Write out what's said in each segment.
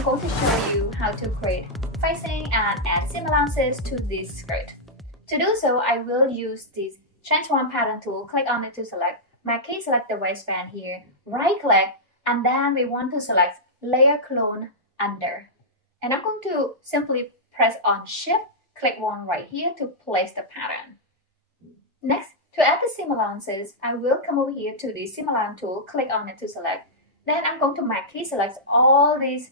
I'm going to show you how to create facing and add seam allowances to this skirt. To do so, I will use this transform pattern tool. Click on it to select. Marquee, select the waistband here, right click, and then we want to select layer clone under. And I'm going to simply press on shift, click one right here to place the pattern. Next, to add the seam allowances, I will come over here to the seam allowance tool, click on it to select. Then I'm going to marquee select all these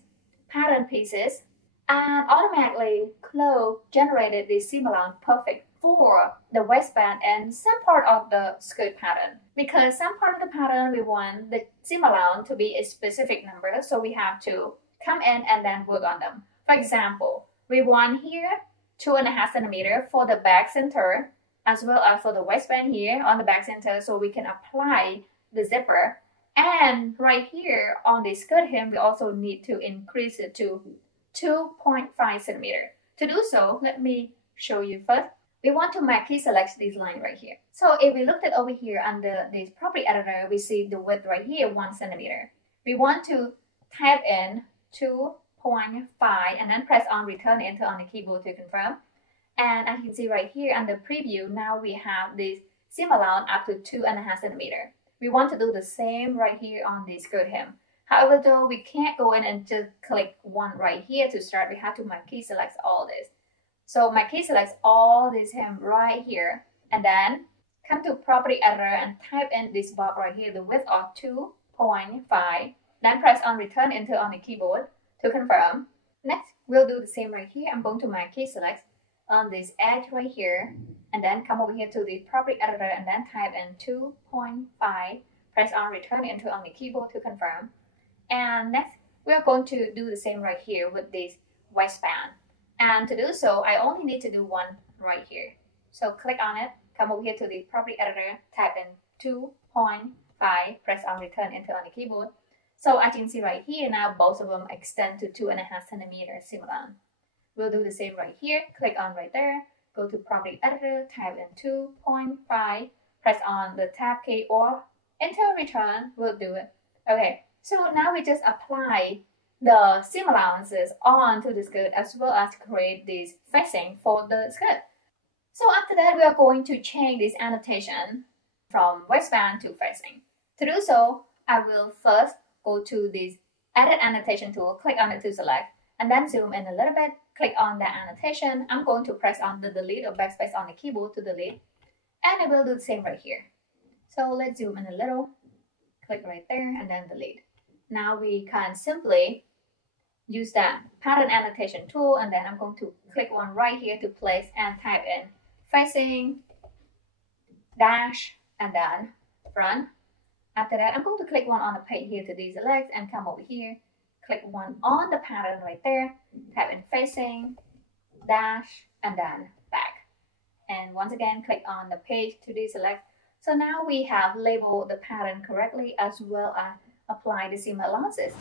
pattern pieces, and automatically CLO generated the seam allowance perfect for the waistband and some part of the skirt pattern. Because some part of the pattern we want the seam allowance to be a specific number, so we have to come in and then work on them. For example, we want here 2.5 centimeters for the back center, as well as for the waistband here on the back center, so we can apply the zipper. And right here on the skirt hem, we also need to increase it to 2.5 centimeters. To do so, let me show you first. We want to marquee select this line right here. So if we looked at over here under this property editor, we see the width right here, 1 centimeter. We want to type in 2.5 and then press on return enter on the keyboard to confirm. And as you can see right here under preview, now we have this seam allowance up to 2.5 centimeters. We want to do the same right here on the skirt hem. However, though, we can't go in and just click one right here to start. We have to marquee select all this. So marquee select all this hem right here, and then come to property editor and type in this box right here, the width of 2.5. Then press on return enter on the keyboard to confirm. Next, we'll do the same right here. I'm going to marquee select on this edge right here, and then come over here to the property editor and then type in 2.5. Press on return enter on the keyboard to confirm. And next, we are going to do the same right here with this waistband. And to do so, I only need to do one right here. So click on it, come over here to the property editor, type in 2.5, press on return enter on the keyboard. So as you can see right here, now both of them extend to 2.5 centimeters seam allowance. We'll do the same right here, click on right there, go to property editor, type in 2.5, press on the tab key or enter return, we'll do it. Okay, so now we just apply the seam allowances onto the skirt as well as create this facing for the skirt. So after that, we are going to change this annotation from waistband to facing. To do so, I will first go to this edit annotation tool, click on it to select, and then zoom in a little bit, click on that annotation. I'm going to press on the delete or backspace on the keyboard to delete, and it will do the same right here. So let's zoom in a little, click right there, and then delete. Now we can simply use that pattern annotation tool, and then I'm going to click one right here to place and type in facing, dash, and then front. After that, I'm going to click one on the page here to deselect and come over here, click one on the pattern right there, type in facing, dash, and then back. And once again, click on the page to deselect. So now we have labeled the pattern correctly as well as apply the seam allowances.